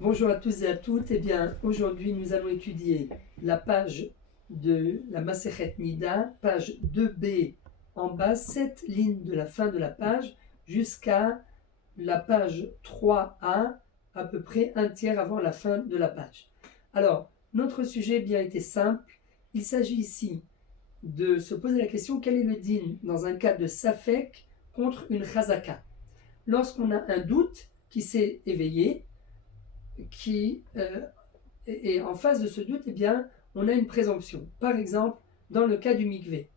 Bonjour à tous et à toutes. Eh bien, aujourd'hui, nous allons étudier la page de la Masechet Nida, page 2b en bas, 7 lignes de la fin de la page, jusqu'à la page 3a, à peu près un tiers avant la fin de la page. Alors, notre sujet bien été simple. Il s'agit ici de se poser la question, quel est le din dans un cas de Safek contre une Chazaka? Lorsqu'on a un doute qui s'est éveillé, et en face de ce doute, eh bien, on a une présomption. Par exemple, dans le cas du mikvé,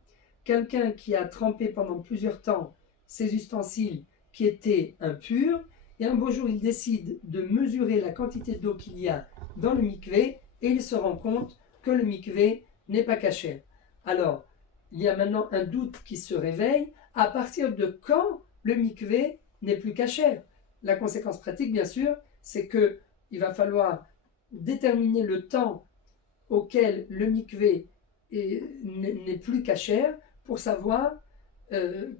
quelqu'un qui a trempé pendant plusieurs temps ses ustensiles qui étaient impurs, et un beau jour, il décide de mesurer la quantité d'eau qu'il y a dans le mikvé, et il se rend compte que le mikvé n'est pas caché. Alors, il y a maintenant un doute qui se réveille. À partir de quand le mikvé n'est plus caché? La conséquence pratique, bien sûr, c'est que il va falloir déterminer le temps auquel le mikvé n'est plus cachère pour savoir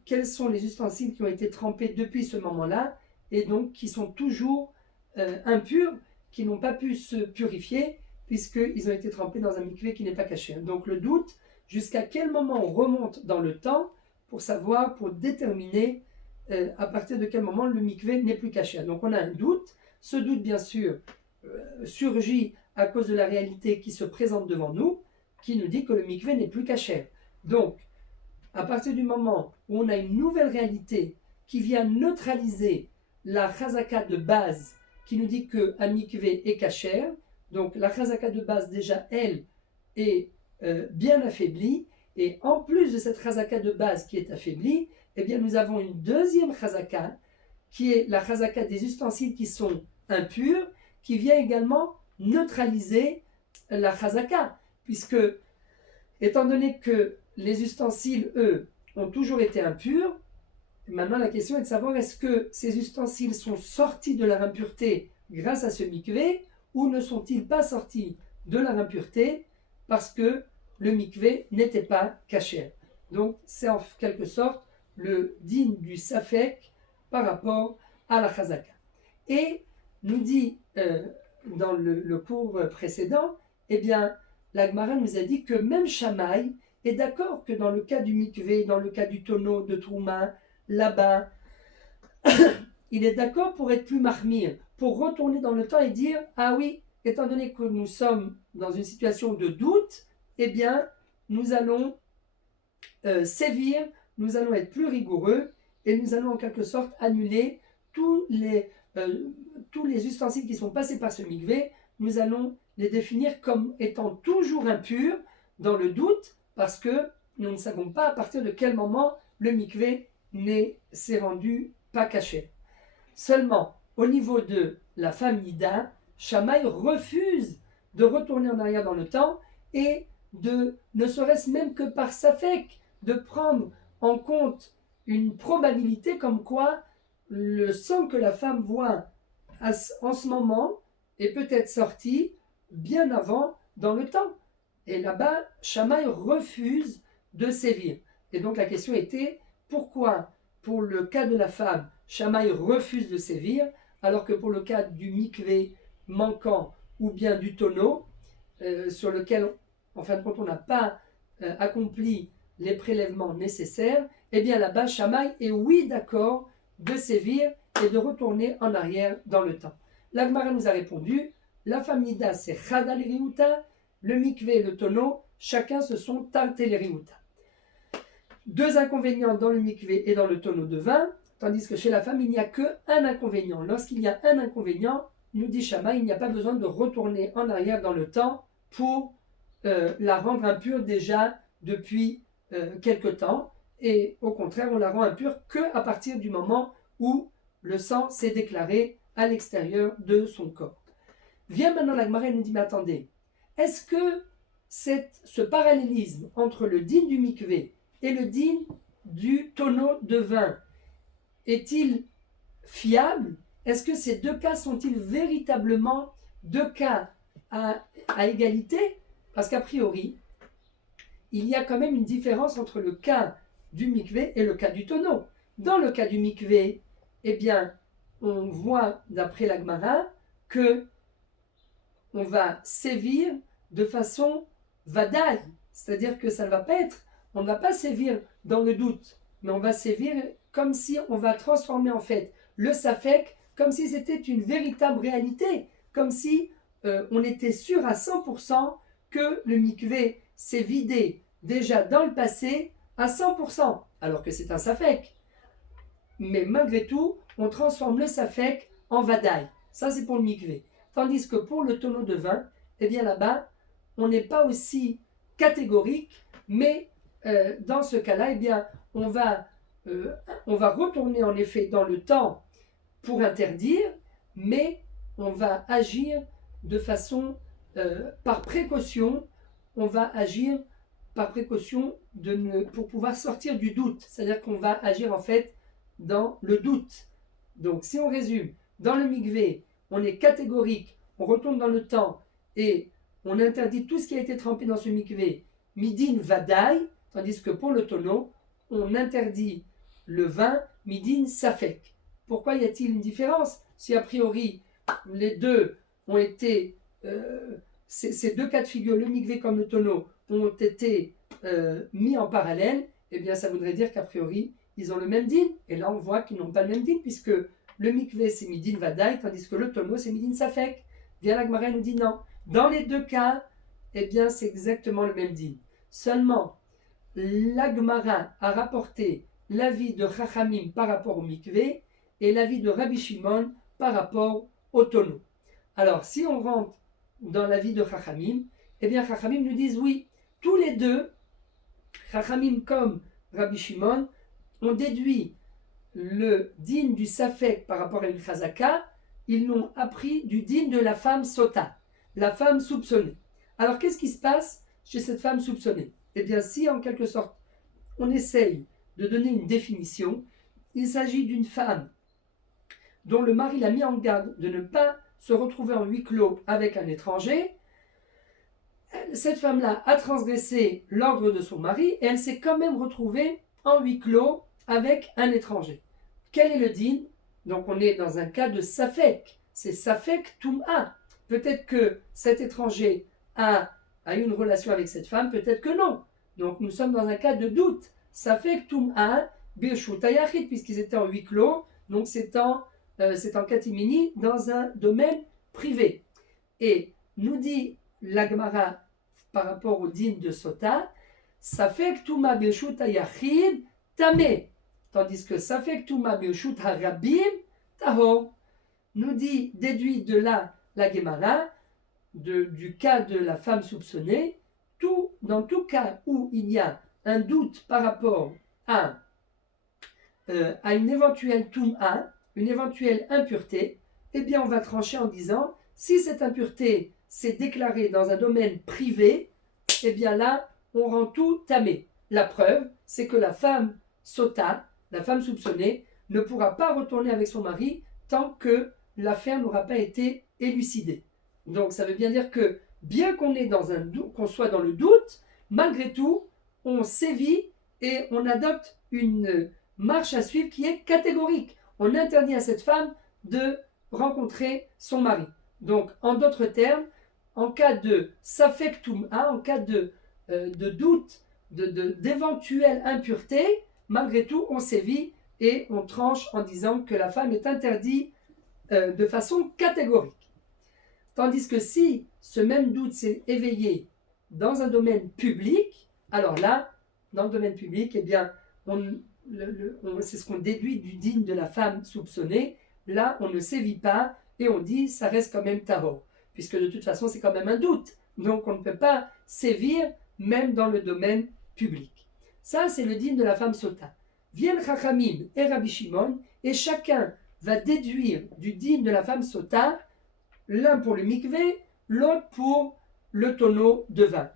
quels sont les ustensiles qui ont été trempés depuis ce moment-là et donc qui sont toujours impurs, qui n'ont pas pu se purifier puisqu'ils ont été trempés dans un mikvé qui n'est pas caché. Donc le doute, jusqu'à quel moment on remonte dans le temps pour savoir, pour déterminer à partir de quel moment le mikvé n'est plus caché. Donc on a un doute. Ce doute, bien sûr, surgit à cause de la réalité qui se présente devant nous, qui nous dit que le mikvé n'est plus caché. Donc, à partir du moment où on a une nouvelle réalité qui vient neutraliser la chazaka de base qui nous dit qu'un mikvé est caché, donc la chazaka de base déjà, elle, est bien affaiblie, et en plus de cette chazaka de base qui est affaiblie, eh bien nous avons une deuxième chazaka, qui est la chazaka des ustensiles qui sont impurs, qui vient également neutraliser la chazaka, puisque, étant donné que les ustensiles, eux, ont toujours été impurs, maintenant la question est de savoir est-ce que ces ustensiles sont sortis de leur impureté grâce à ce mikvé, ou ne sont-ils pas sortis de leur impureté parce que le mikvé n'était pas caché. Donc c'est en quelque sorte le din du safek par rapport à la chazaka. Et nous dit dans le cours précédent, eh bien, la Gemara nous a dit que même Shammai est d'accord que dans le cas du mikvé, dans le cas du tonneau de Trouma, là-bas, il est d'accord pour être plus marmire, pour retourner dans le temps et dire, ah oui, étant donné que nous sommes dans une situation de doute, eh bien, nous allons sévir, nous allons être plus rigoureux et nous allons en quelque sorte annuler tous les ustensiles qui sont passés par ce mikvé, nous allons les définir comme étant toujours impurs dans le doute parce que nous ne savons pas à partir de quel moment le mikvé s'est rendu pas caché. Seulement, au niveau de la femme Nida, Shammai refuse de retourner en arrière dans le temps et de, ne serait-ce même que par safek, de prendre en compte une probabilité comme quoi le sang que la femme voit en ce moment est peut-être sorti bien avant dans le temps. Et là-bas, Shammai refuse de sévir. Et donc la question était, pourquoi pour le cas de la femme, Shammai refuse de sévir, alors que pour le cas du mikvé manquant ou bien du tonneau, sur lequel, en fin de compte, on n'a pas accompli les prélèvements nécessaires, eh bien là-bas, Shammai est oui d'accord de sévir et de retourner en arrière dans le temps. La Gemara nous a répondu, la femme Nida c'est Chada l'Eriuta, le mikvé et le tonneau, chacun se sont tarté l'Eriuta. Deux inconvénients dans le mikvé et dans le tonneau de vin, tandis que chez la femme, il n'y a qu'un inconvénient. Lorsqu'il y a un inconvénient, nous dit Shammai, il n'y a pas besoin de retourner en arrière dans le temps pour la rendre impure déjà depuis quelque temps. Et au contraire, on la rend impure qu'à partir du moment où le sang s'est déclaré à l'extérieur de son corps. Vient maintenant la Gemara et nous dit, mais attendez, est-ce que ce parallélisme entre le din du mikvé et le din du tonneau de vin est-il fiable? Est-ce que ces deux cas sont-ils véritablement deux cas à égalité? Parce qu'a priori, il y a quand même une différence entre le cas du mikvé et le cas du tonneau. Dans le cas du mikvé, eh bien, on voit d'après la Gemara que on va sévir de façon vadaï, c'est-à-dire que ça ne va pas être, on ne va pas sévir dans le doute, mais on va sévir comme si on va transformer en fait le safek, comme si c'était une véritable réalité, comme si on était sûr à 100% que le mikvé s'est vidé déjà dans le passé à 100%, alors que c'est un safek. Mais malgré tout, on transforme le safek en vadaï. Ça, c'est pour le mikvé. Tandis que pour le tonneau de vin, eh bien là-bas, on n'est pas aussi catégorique, mais dans ce cas-là, eh bien, on va retourner en effet dans le temps pour interdire, mais on va agir de façon, par précaution, on va agir par précaution pour pouvoir sortir du doute. C'est-à-dire qu'on va agir en fait dans le doute. Donc si on résume, dans le mikvé, on est catégorique, on retourne dans le temps et on interdit tout ce qui a été trempé dans ce mikvé, midin vadaï, tandis que pour le tonneau, on interdit le vin, midin safek. Pourquoi y a-t-il une différence? Si a priori les deux ont été, ces deux cas de figure, le mikvé comme le tonneau, ont été mis en parallèle, eh bien ça voudrait dire qu'a priori ils ont le même din. Et là on voit qu'ils n'ont pas le même din, puisque le mikvé c'est midin vadaï, tandis que le tonneau c'est midin safek. Bien la Gemara nous dit non. Dans les deux cas, eh bien c'est exactement le même din. Seulement, la Gemara a rapporté l'avis de Chachamim par rapport au mikvé et l'avis de Rabbi Shimon par rapport au tonneau. Alors, si on rentre dans l'avis de Chachamim, eh bien Chachamim nous disent oui, tous les deux, Chachamim comme Rabbi Shimon, ont déduit le din du safek par rapport à une chazaka, ils l'ont appris du din de la femme sota, la femme soupçonnée. Alors, qu'est-ce qui se passe chez cette femme soupçonnée? Eh bien, si en quelque sorte, on essaye de donner une définition, il s'agit d'une femme dont le mari l'a mis en garde de ne pas se retrouver en huis clos avec un étranger. Cette femme-là a transgressé l'ordre de son mari et elle s'est quand même retrouvée en huis clos avec un étranger. Quel est le din? Donc on est dans un cas de safek, c'est safek tum'a. Peut-être que cet étranger a eu une relation avec cette femme, peut-être que non. Donc nous sommes dans un cas de doute. Safek tum'a birshut hayachid, puisqu'ils étaient en huis clos, donc c'est en catimini dans un domaine privé. Et nous dit la Gemara par rapport au din de Sota, Safek Tuma Birshut Hayachid Tameh, tandis que Safek Tuma Birshut Harabim Tahor. Nous dit, déduit de là la Gemara, du cas de la femme soupçonnée, dans tout cas où il y a un doute par rapport à une éventuelle Tum'a, une éventuelle impureté, eh bien on va trancher en disant, si cette impureté s'est déclarée dans un domaine privé, eh bien là, on rend tout tamé. La preuve, c'est que la femme sota, la femme soupçonnée, ne pourra pas retourner avec son mari tant que l'affaire n'aura pas été élucidée. Donc ça veut bien dire que, bien qu'on soit dans le doute, malgré tout, on sévit et on adopte une marche à suivre qui est catégorique. On interdit à cette femme de rencontrer son mari. Donc, en d'autres termes, en cas de safek tum'a, en cas de doute, d'éventuelle impureté, malgré tout, on sévit et on tranche en disant que la femme est interdite de façon catégorique. Tandis que si ce même doute s'est éveillé dans un domaine public, alors là, dans le domaine public, eh bien, c'est ce qu'on déduit du din de la femme soupçonnée. Là, on ne sévit pas et on dit ça reste quand même tahor, puisque de toute façon, c'est quand même un doute. Donc, on ne peut pas sévir même dans le domaine public. Ça, c'est le din de la femme sota. Viennent Chachamim et Rabbi Shimon et chacun va déduire du din de la femme sota, l'un pour le mikvé, l'autre pour le tonneau de vin.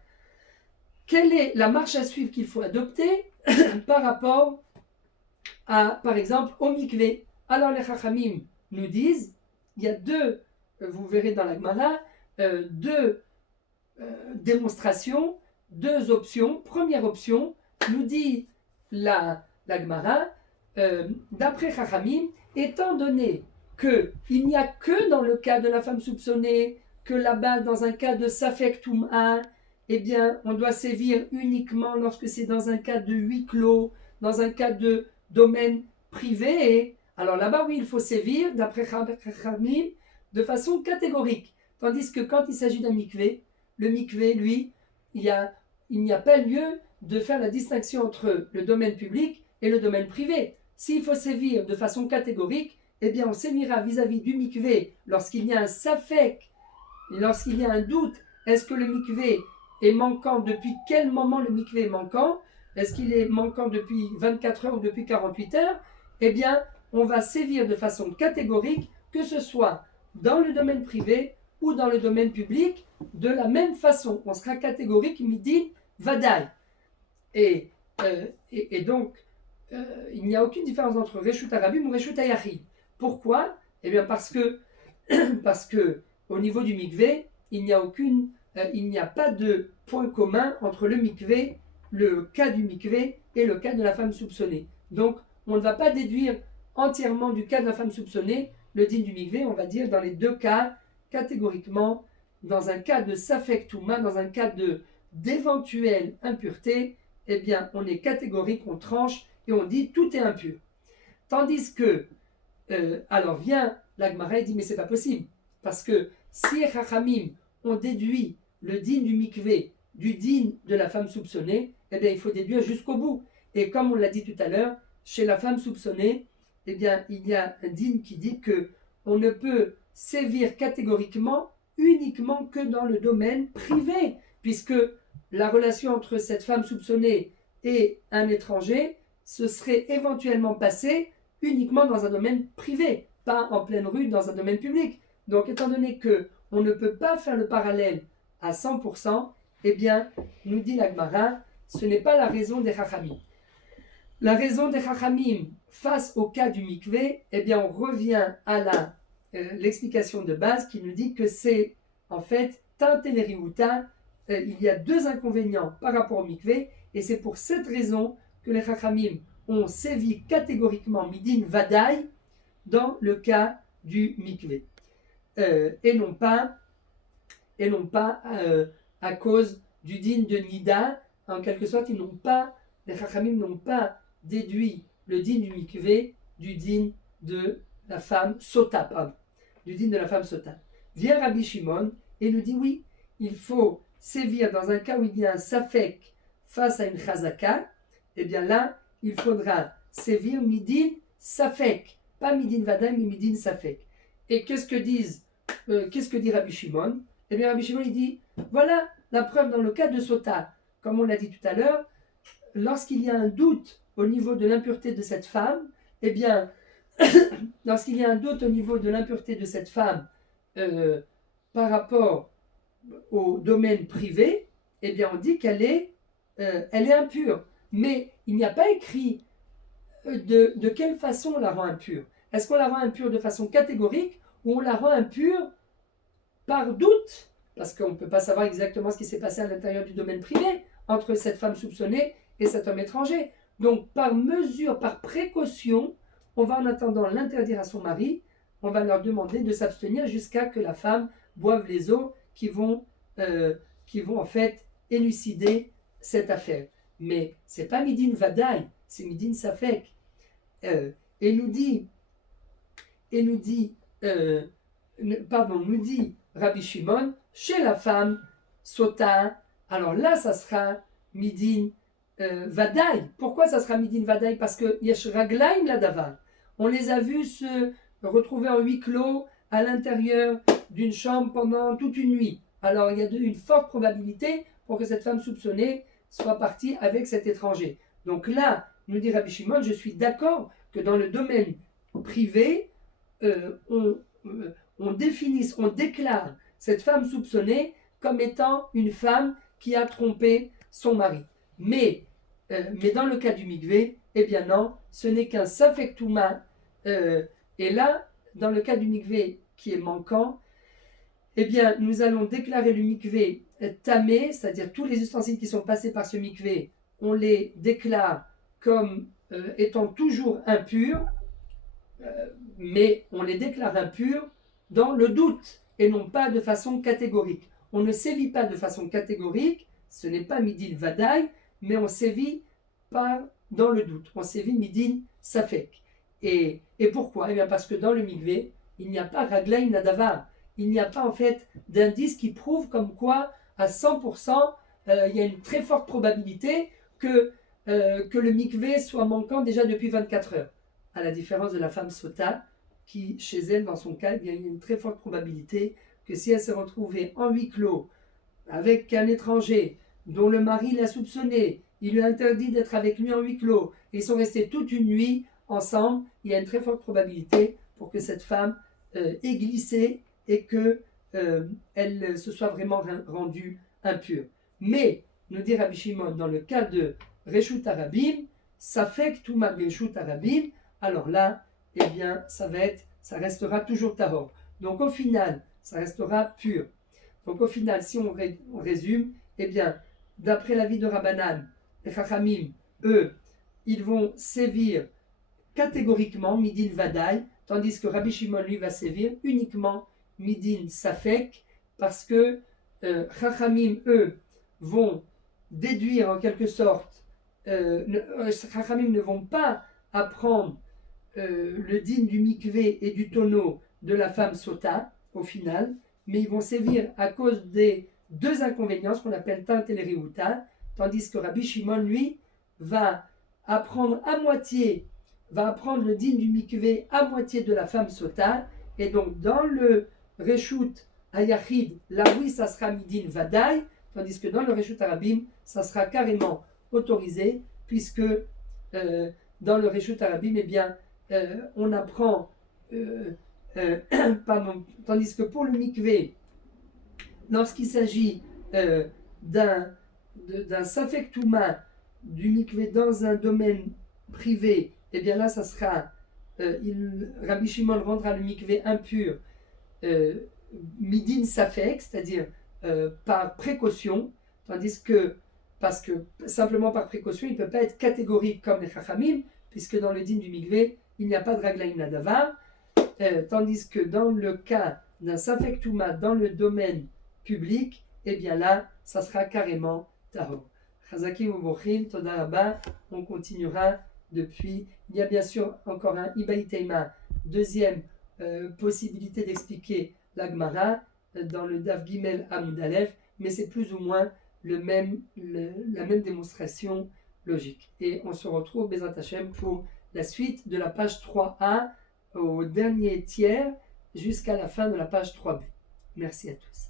Quelle est la marche à suivre qu'il faut adopter par rapport par exemple, au mikvé? Alors les Chachamim nous disent, il y a deux, vous verrez dans la Gemara, deux démonstrations, deux options. Première option, nous dit la Gemara, d'après Chachamim, étant donné qu'il n'y a que dans le cas de la femme soupçonnée que là-bas, dans un cas de Safek Toum'a, eh bien, on doit sévir uniquement lorsque c'est dans un cas de huis clos, dans un cas de domaine privé. Alors là-bas, oui, il faut sévir, d'après Khamim, de façon catégorique. Tandis que quand il s'agit d'un mikvé, le mikvé, lui, il n'y a pas lieu de faire la distinction entre le domaine public et le domaine privé. S'il faut sévir de façon catégorique, eh bien on sévira vis-à-vis du mikvé lorsqu'il y a un safek, lorsqu'il y a un doute, est-ce que le mikvé est manquant, depuis quel moment le mikvé est manquant, est-ce qu'il est manquant depuis 24 heures ou depuis 48 heures, eh bien on va sévir de façon catégorique, que ce soit dans le domaine privé ou dans le domaine public, de la même façon. On sera catégorique, midi, vadaï. Et donc, il n'y a aucune différence entre Reshut Arabim ou Reshut Ayachid. Pourquoi ? Eh bien parce que au niveau du mikvé, il n'y a pas de point commun entre le mikvé, le cas du mikvé et le cas de la femme soupçonnée. Donc, on ne va pas déduire entièrement du cas de la femme soupçonnée le din du mikvé, on va dire dans les deux cas, catégoriquement, dans un cas de Safek Touma, dans un cas d'éventuelle impureté, eh bien, on est catégorique, on tranche et on dit tout est impur. Tandis que, alors vient l'Agmara et dit mais c'est pas possible, parce que si Chachamim ont déduit le din du mikvé du din de la femme soupçonnée, eh bien il faut déduire jusqu'au bout. Et comme on l'a dit tout à l'heure, chez la femme soupçonnée, eh bien il y a un din qui dit que on ne peut sévir catégoriquement uniquement que dans le domaine privé, puisque la relation entre cette femme soupçonnée et un étranger se serait éventuellement passée uniquement dans un domaine privé, pas en pleine rue dans un domaine public. Donc étant donné qu'on ne peut pas faire le parallèle à 100%, eh bien, nous dit l'Agmara, ce n'est pas la raison des Chachamim. La raison des Chachamim face au cas du mikvé, eh bien on revient à l'explication de base qui nous dit que c'est en fait Tanteleriuta, il y a deux inconvénients par rapport au mikvé, et c'est pour cette raison que les Chachamim ont sévi catégoriquement Midin Vadaï dans le cas du mikvé, et non pas à cause du din de Nida. En quelque sorte, les Chachamim n'ont pas déduit le din du mikvé du din de la femme sota, Vient Rabbi Shimon et nous dit oui, il faut sévir dans un cas où il y a un safek face à une chazaka, et bien là, il faudra sévir midin safek, pas midin vadaï, mais midin safek. Et qu'est-ce que dit Rabbi Shimon ? Eh bien Rabbi Shimon il dit, voilà la preuve dans le cas de sota, comme on l'a dit tout à l'heure, lorsqu'il y a un doute au niveau de l'impureté de cette femme, eh bien, lorsqu'il y a un doute au niveau de l'impureté de cette femme par rapport au domaine privé, eh bien on dit qu'elle est impure. Mais il n'y a pas écrit de quelle façon on la rend impure. Est-ce qu'on la rend impure de façon catégorique ou on la rend impure par doute? Parce qu'on ne peut pas savoir exactement ce qui s'est passé à l'intérieur du domaine privé entre cette femme soupçonnée et cet homme étranger. Donc par mesure, par précaution, on va en attendant l'interdire à son mari, on va leur demander de s'abstenir jusqu'à que la femme boive les eaux qui vont en fait élucider cette affaire. Mais c'est pas midin vadaï, c'est midin safek. Et nous dit Rabbi Shimon, chez la femme sota, alors là ça sera midin vadaï. Pourquoi ça sera midin vadaï? Parce que yesh raglaim la davar. On les a vus se retrouver en huis clos à l'intérieur d'une chambre pendant toute une nuit. Alors il y a une forte probabilité pour que cette femme soupçonnée soit partie avec cet étranger. Donc là, nous dit Rabbi Shimon, je suis d'accord que dans le domaine privé, on déclare cette femme soupçonnée comme étant une femme qui a trompé son mari. Mais dans le cas du mikvé, eh bien non, ce n'est qu'un safek touma. Et là, dans le cas du mikvé qui est manquant, eh bien, nous allons déclarer le mikvé tamé, c'est-à-dire tous les ustensiles qui sont passés par ce mikvé, on les déclare comme étant toujours impurs, mais on les déclare impurs dans le doute. et non pas de façon catégorique. On ne sévit pas de façon catégorique, ce n'est pas midin vadaï, mais on sévit dans le doute. On sévit midin safek. Et pourquoi? Eh bien parce que dans le mikvé, il n'y a pas raglaim nadavar. Il n'y a pas en fait d'indice qui prouve comme quoi à 100%, il y a une très forte probabilité que le mikvé soit manquant déjà depuis 24 heures. À la différence de la femme sota, qui chez elle, dans son cas, il y a une très forte probabilité que si elle s'est retrouvée en huis clos avec un étranger dont le mari l'a soupçonné, il lui a interdit d'être avec lui en huis clos, et ils sont restés toute une nuit ensemble, il y a une très forte probabilité pour que cette femme ait glissé et qu'elle se soit vraiment rendue impure. Mais, nous dit Rabbi Shimon, dans le cas de Reshut Arabim, ça fait que tout ma Reshut Arabim, alors là, eh bien, ça restera toujours tahor. Donc au final, ça restera pur. Donc au final, si on résume, eh bien, d'après l'avis de Rabbanan, les Chachamim, eux, ils vont sévir catégoriquement midin vadaï, tandis que Rabbi Shimon, lui, va sévir uniquement midin safek, parce que Chachamim, eux, vont déduire en quelque sorte, Chachamim ne vont pas apprendre le din du mikvé et du tonneau de la femme sota, au final, mais ils vont sévir à cause des deux inconvénients, ce qu'on appelle Tant et Riouta, tandis que Rabbi Shimon, lui, va apprendre le din du mikvé à moitié de la femme sota, et donc dans le Reshut Hayachid, là oui, ça sera midin vadaï, tandis que dans le Reshut Arabim, ça sera carrément autorisé, puisque dans le Reshut Arabim, eh bien, on apprend, tandis que pour le mikvé, lorsqu'il s'agit d'un safek touma du mikvé dans un domaine privé, eh bien là, ça sera, Rabbi Shimon rendra le mikvé impur midin safek, c'est-à-dire par précaution, tandis que, parce que simplement par précaution, il ne peut pas être catégorique comme les chachamim, puisque dans le din du mikvé, il n'y a pas de raglaim nadavar, tandis que dans le cas d'un safek touma dans le domaine public, eh bien là, ça sera carrément tahor. Chazakim u'bochim, toda rabba, on continuera depuis. Il y a bien sûr encore un Ibaï Teima, deuxième possibilité d'expliquer la Gemara dans le Daf Gimel Amud Aleph, mais c'est plus ou moins la même démonstration logique. Et on se retrouve, Bezrat Hashem, pour la suite de la page 3a au dernier tiers jusqu'à la fin de la page 3b. Merci à tous.